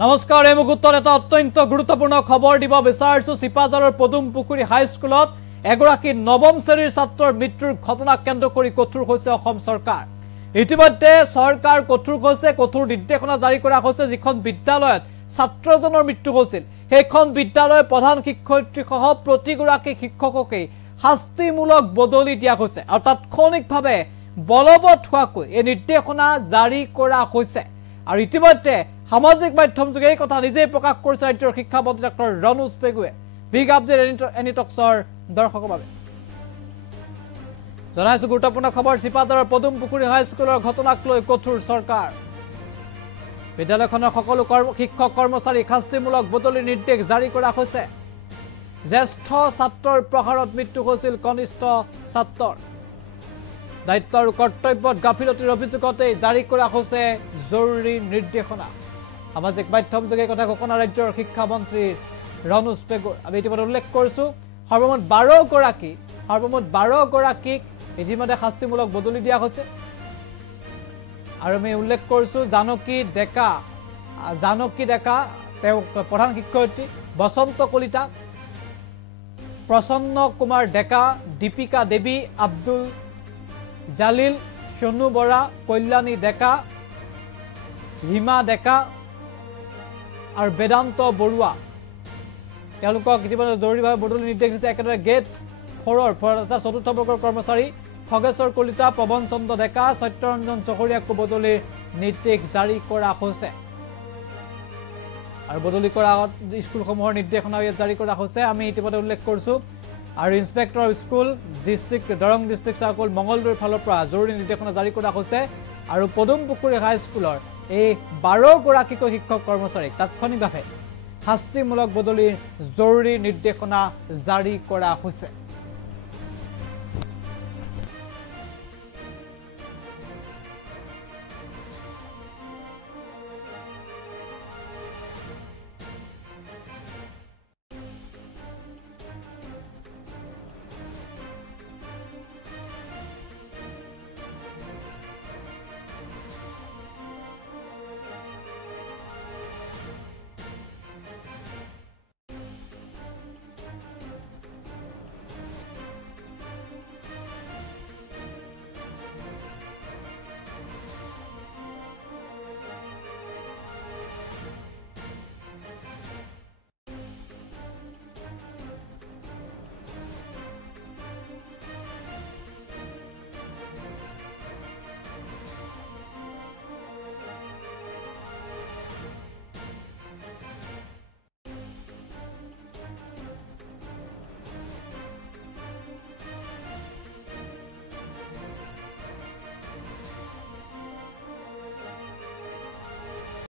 নমস্কাৰ এই মুহূৰ্তত এটা অত্যন্ত গুৰুত্বপূৰ্ণ খবৰ দিব বিচাৰিছো চিপাঝাৰৰ পদুমপুখুৰী হাইস্কুলত এগৰাকী নৱম শ্ৰেণীৰ ছাত্ৰৰ মৃত্যুৰ ঘটনাক কেন্দ্ৰ কৰি কঠোৰ হৈছে অসম চৰকাৰ ইতিমধ্যে চৰকাৰ কঠোৰ হৈছে কঠোৰ নিৰ্দেশনা জাৰি কৰা হৈছে যিখন বিদ্যালয়ত ছাত্ৰজনৰ মৃত্যু হৈছিল সেইখন বিদ্যালয়ৰ প্ৰধান শিক্ষয়িত্ৰী সহ প্ৰতিগৰাকী শিক্ষককে শাস্তিমূলক বদলি দিয়া হৈছে আৰু তাৎক্ষণিকভাৱে বলবৎ হোৱাকৈ এই নিৰ্দেশনা জাৰি কৰা হৈছে আৰু ইতিমধ্যে সামাজিক মাধ্যম যোগে এই কথা নিজে প্ৰকাশ কৰিছে ৰাজ্যৰ শিক্ষামন্ত্ৰী ডক্টৰ ৰনোজ পেগুৱে বিগ আপডেট এনি টক্সৰ দৰ্শকৰ বাবে জনাইছো গুৰুত্বপূৰ্ণ খবৰ চিপাঝাৰৰ পদুমপুখুৰী হাইস্কুলৰ ঘটনাক লৈ কঠোৰ চৰকাৰ বিদ্যালয়খনৰ সকলো শিক্ষক কৰ্মচাৰী শাস্তিমূলক বদলিৰ নিৰ্দেশ জাৰি কৰা হৈছে জ্যেষ্ঠ ছাত্ৰৰ প্ৰহাৰত মৃত্যু হৈছিল কনিষ্ঠ ছাত্ৰৰ দায়িত্ব আৰু কৰ্তব্যত গাফিলতিৰ অভিযোগতে জাৰি কৰা হৈছে জৰুৰী নিৰ্দেশনা সামাজিক মাধ্যম যোগে কথা ঘোষণা ৰাজ্যৰ শিক্ষামন্ত্ৰী ৰনোজ পেগুৰ আমি ইতিমধ্যে উল্লেখ কৰিছোঁ সৰ্বমুঠ 12 গৰাকীক ইতিমধ্যে শাস্তিমূলক বদলি দিয়া হৈছে আৰু আমি উল্লেখ কৰিছোঁ জানকী ডেকা তেওঁ প্ৰধান শিক্ষয়িত্ৰী বসন্ত কলিতা প্ৰসন্ন কুমাৰ ডেকা দীপিকা দেৱী আব্দুল জালিল সোনু বৰা কল্যাণী ডেকা হিমা ডেকা আৰু বেদান্ত বৰুৱা তেওঁলোকক ইতিমধ্যে জৰুৰীভাৱে বদলি নিৰ্দেশ দিছে একেদৰে গেট 4ৰ চতুৰ্থ বৰ্গৰ কৰ্মচাৰী খগেশ্বৰ কলিতা পৱন চন্দ্ৰ ডেকা সত্যৰঞ্জন চহৰীয়াকো বদলিৰ নিৰ্দেশ জাৰি কৰা হৈছে আৰু বদলি কৰা স্কুলসমূহৰ নিৰ্দেশনা জাৰি কৰা হৈছে আমি ইতিমধ্যে উল্লেখ কৰিছোঁ আৰু inspector of school district Darrang district circle মঙ্গলদৈৰ ফালৰ পৰা জৰুৰী নিৰ্দেশনা জাৰি কৰা হৈছে আৰু পদুমপুখুৰী হাইস্কুলৰ এই 12 গৰাকীকৈ শিক্ষক কৰ্মচাৰীক তাৎক্ষণিকভাৱে শাস্তিমূলক বদলিৰ জৰুৰী নিৰ্দেশনা জাৰি কৰা হৈছে